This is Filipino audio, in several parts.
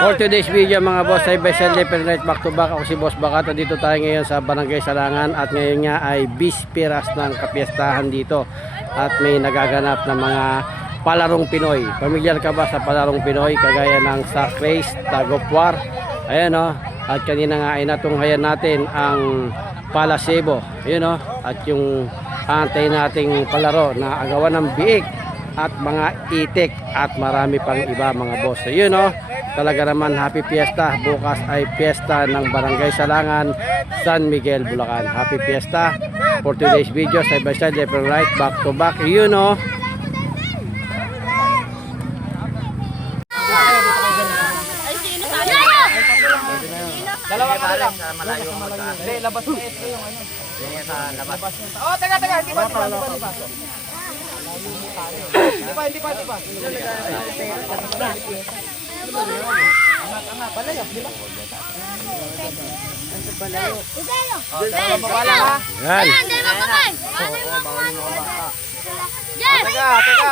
For today's video mga boss, ay Bessel Leper Night back to back. Ako si Boss Bakat. Dito tayo ngayon sa Barangay Salangan at ngayon nga ay bispiras ng kapiestahan dito. At may nagaganap na mga palarong Pinoy. Pamilyar ka ba sa palarong Pinoy? Kagaya ng sack race, tag of war. Ayan o. At kanina nga ay natunghayan natin ang palasebo. Ayan o. At yung antay nating palaro na agawan ng biik at mga itik at marami pang iba mga boss. So yun o, talaga naman happy fiesta. Bukas ay fiesta ng Barangay Salangan, San Miguel, Bulacan. Happy fiesta. For today's video, side by side, left and right, back to back. Yun o. Dalawa ka lang. Malayo mo ka. Hindi, labas mo ito yung ano. Yung sa labas. Oh, teka. Hindi pa. Hindi pa. Palayas, di ba? Yan.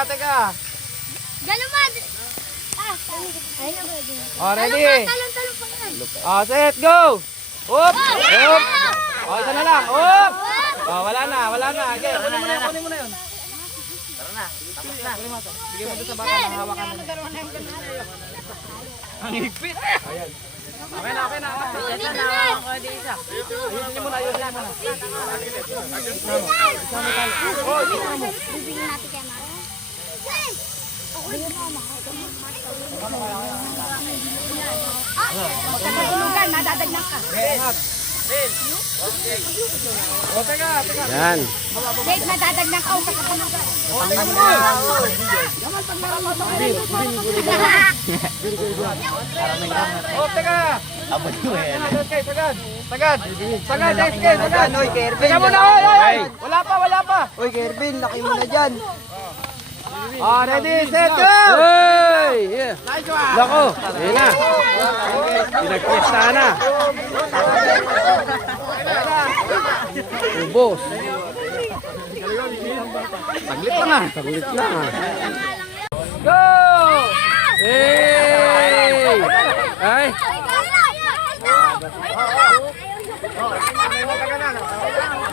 Teka. Oh, ready? Oh, set, go! Up! Oh, isa na lang. Up! Oh, wala na. Okay, kunin mo na yun. Tara na, tapos na. Bigyan mo doon sa bata, hawakan mo. Ang higpit. Ayan. Okay na. Ayusin niyo muna. Oh, isa mo. Bibigyan natin kay Mara. Magkakulugan, nadadagnan ka. Oh, teka. Yan. Dave, nadadagnan ka. Kakakulugan. Oh, teka. Abot mo yan. Sagad. Oy, Kervin. Teka muna, oy. Wala pa. Uy, Kervin, laki mo na dyan. Oh, ready, set, go! Hey! Yeah. Lako. Ayan na. Pinagpiesta na. Ubos. Saglit pa nga. Saglit lang ah. Go! Hey! Ay!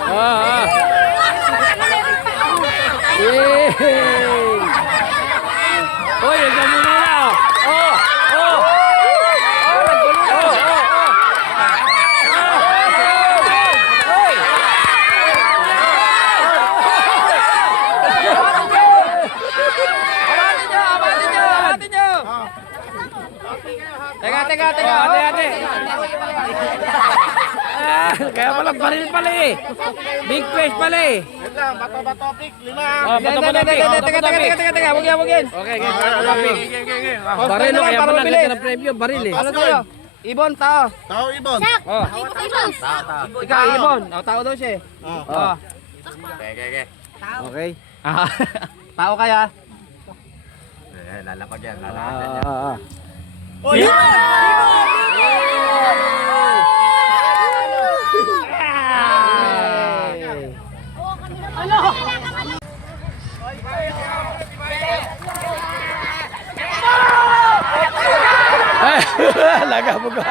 Ah! Hey! Oy, hanggang muna na! Oh! Naggulo na! Abatin nyo! Teka. Ate! Kaya palang baril pala eh! Big face pala eh! Bato-bato pick, 5. Oh, bato-bato pick! Teka, wag yan. Okay, bato-bato pick! Baril o, kaya pala ganda ng premyo, baril eh! Ano tayo? Ibon, tao. Oh! Ikaw, ibon. Tao daw siya eh. Oh. Okay? Tao kaya? Lalapag yan. Laga mo ka!